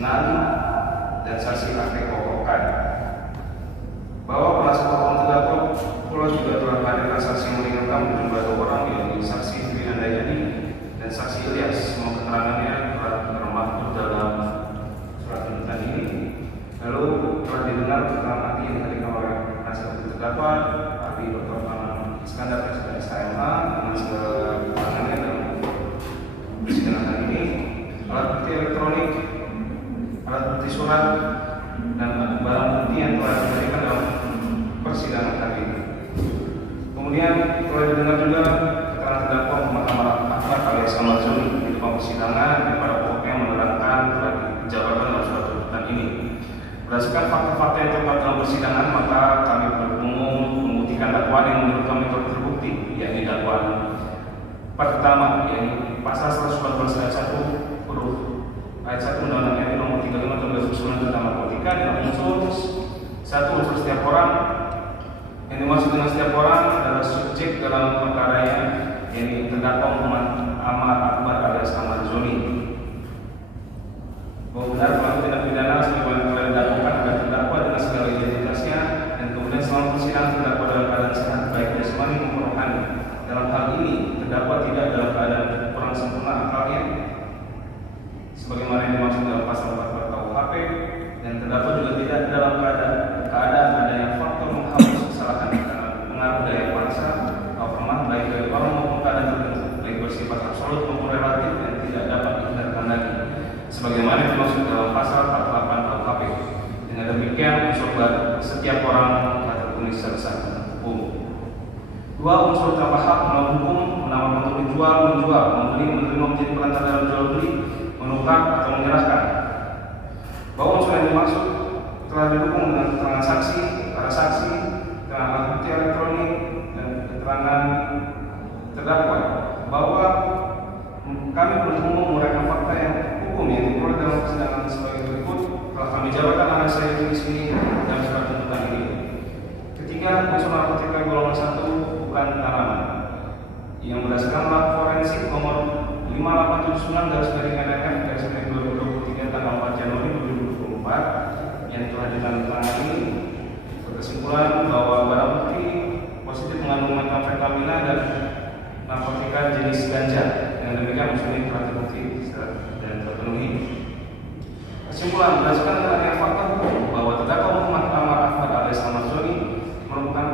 Sinan dan saksi ahli kokokan bahwa penasihat hukum terdakwa pula juga telah menghadirkan saksi yang meringankan berjumlah 2 orang, yaitu saksi Dwi Handayani dan saksi Ilyas. Semua keterangannya telah termaktub dalam surat tuntutan ini. Lalu telah didengar keterangan ahli yang dihadirkan oleh penasihat hukum terdakwa ahli Dr. Iskandar SMH dengan segala keterangannya dalam persidangan hari ini. Alat bukti elektronik, alat bukti surat, dan barang bukti yang telah diberikan dalam persidangan hari ini. Kemudian telah didengar juga keterangan terdakwa Muhammad Ahmad alias Ahmad Zoni di depan persidangan yang pada pokoknya menerangkan telah dijabarkan dalam surat tuntutan ini. Berdasarkan fakta-fakta yang terdapat dalam persidangan, maka kami berumum membuktikan dakwaan yang menurut kami terbukti, yakni dakwaan pertama, yaitu pasal 114 ayat 1 huruf ayat 1 Undang-Undang RI nomor 35 tahun 2009 tentang narkotika dengan unsur setiap orang yang dimaksud dengan setiap orang adalah subjek dalam perkaranya, yaitu terdakwa Muhammad Ahmad Akbar alias Ahmad Zoni. Bahwa benar pelaku tindak pidana sebagaimana telah didakwakan agar terdakwa dengan segala identitasnya, dan kemudian selama persidangan terdakwa dalam keadaan sehat baik jasmani maupun rohani. Dalam hal ini terdakwa tidak dalam keadaan kurang sempurna akalnya sebagaimana yang dimaksud dalam pasal 44 KUHP, dan terdakwa juga tidak dalam keadaan adanya faktor menghapus kesalahan karena pengaruh daya paksa atau pernah baik dari orang maupun keadaan tertentu, baik bersifat absolut maupun relatif yang tidak dapat dihindarkan lagi sebagaimana dimaksud dalam pasal 48 KUHP. Dengan demikian unsur setiap orang telah terpenuhi secara hukum. 2. Unsur tambah hak melawan hukum, menawarkan untuk dijual, menjual, membeli, menerima, menjadi perantara dalam jual beli, menukar atau menyerahkan. Bahwa unsur yang dimaksud telah didukung dengan keterangan saksi, para saksi, dengan alat bukti elektronik dan keterangan terdakwa, bahwa kami berumum menguraikan fakta yang hukum yang diperoleh dalam persidangan sebagai berikut telah kami jabarkan oleh saya di sini dalam surat tuntutan ini. Ketiga, unsur narkotika golongan 1 bukan tanaman yang berdasarkan lab forensik nomor 5879/NFF/2023 tanggal 4 Januari 2024 yang telah ditandatangani berkesimpulan bahwa barang bukti positif mengandung metamfetamina dan narkotika jenis ganja. Dengan demikian unsur ini telah terbukti dan terpenuhi. Kesimpulan, berdasarkan adanya fakta hukum bahwa terdakwa Muhammad Ahmad alias Ahmad Zoni merupakan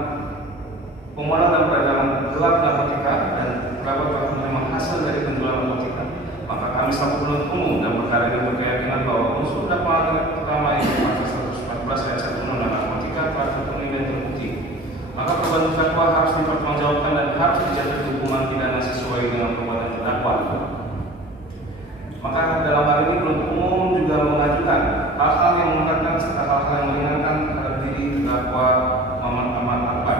pengelola dan peredaran gelap narkotika dan terdakwa telah menerima hasil dari penjualan narkotika, maka kami selaku penuntut umum dan perkara ini berkeyakinan bahwa unsur dakwaan pertama yang pasal 114 ayat 1 Undang-Undang Narkotika telah terpenuhi dan terbukti. Maka perbuatan terdakwa harus dipertanggungjawabkan dan harus dijatuhi hukuman pidana sesuai dengan perbuatan terdakwa. Maka dalam hal ini penuntut umum juga mengajukan hal-hal yang mengatakan serta hal-hal yang meringankan terhadap diri terdakwa Muhammad Ahmad Akbar.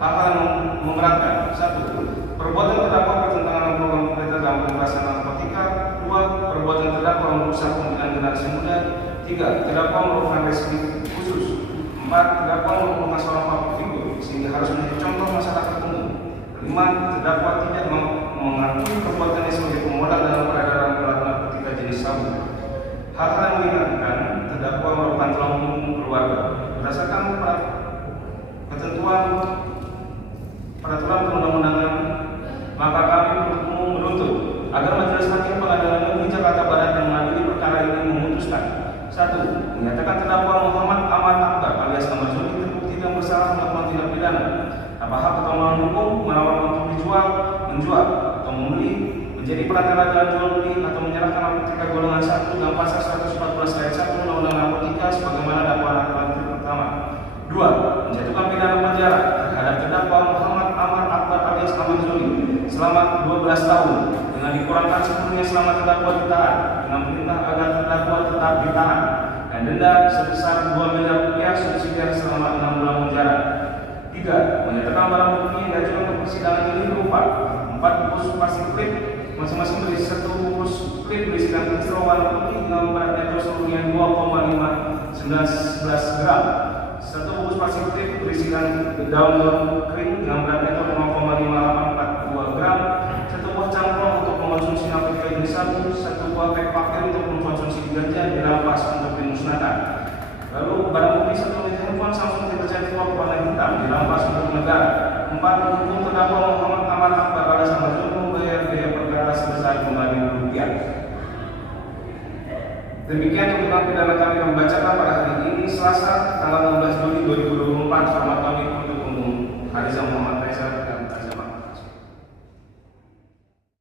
Hal-hal yang memberatkan: 1. Perbuatan terdakwa bertentangan dengan program pemerintah dalam pemberantasan narkotika. 2. Perbuatan terdakwa merusak pembinaan generasi muda. 3. Terdakwa merupakan residivis khusus. 4. Terdakwa merupakan seorang public figure sehingga harus menjadi contoh masyarakat umum. 5. Terdakwa tidak mengakui perbuatannya sebagai pemodal dalam peredaran gelap narkotika jenis sabu. Hal-hal yang meringankan: terdakwa merupakan tulang punggung keluarga. Berdasarkan ketentuan peraturan perundang-undangan, maka kami umum menuntut agar Majelis Hakim Pengadilan Negeri Jakarta Barat yang mengadili perkara ini memutuskan: 1. Menyatakan terdakwa Muhammad Ahmad Akbar alias Ahmad Zoni terbukti dan bersalah melakukan tindak pidana tanpa hak atau melawan hukum, menawarkan untuk dijual, menjual atau membeli, menjadi perantara dalam jual beli atau menyerahkan narkotika golongan 1 dalam pasal 114 ayat 1 Undang-Undang Narkotika sebagaimana dakwaan alternatif pertama. 2. Menjatuhkan pidana penjara terhadap terdakwa Muhammad Ahmad Akbar alias Ahmad Zoni selama 12 tahun dengan dikurangkan sepenuhnya selama terdakwa ditahan, dengan perintah agar terdakwa tetap ditahan, dan denda sebesar 2 miliar rupiah subsidiar selama 6 bulan penjara. 3. Menyatakan barang bukti yang diajukan ke persidangan ini berupa 4 bungkus plastik klip, masing-masing berisi 1 bungkus klip berisikan kristal warna putih dengan beratnya dosisnya 2,511 gram, 1 bungkus plastik klip berisikan daun kering dengan beratnya 0,5842 gram, 1 buah cangkong untuk mengkonsumsi narkotika jenis sabu, 1 buah pack paket untuk mengkonsumsi ganja dirampas Lalu barang bukti satu unit handphone Samsung T32 warna hitam dirampas untuk negara. 4. Hukum terdakwa Muhammad Aman Akbar alias Ahmad Jumbo membayar biaya perkara sebesar Rp5.000. Demikian tuntutan pidana kami membacakan pada hari ini Selasa tanggal 16 Juli 2024. Selamat pagi penuntut umum. Harizah Muhammad Faisal.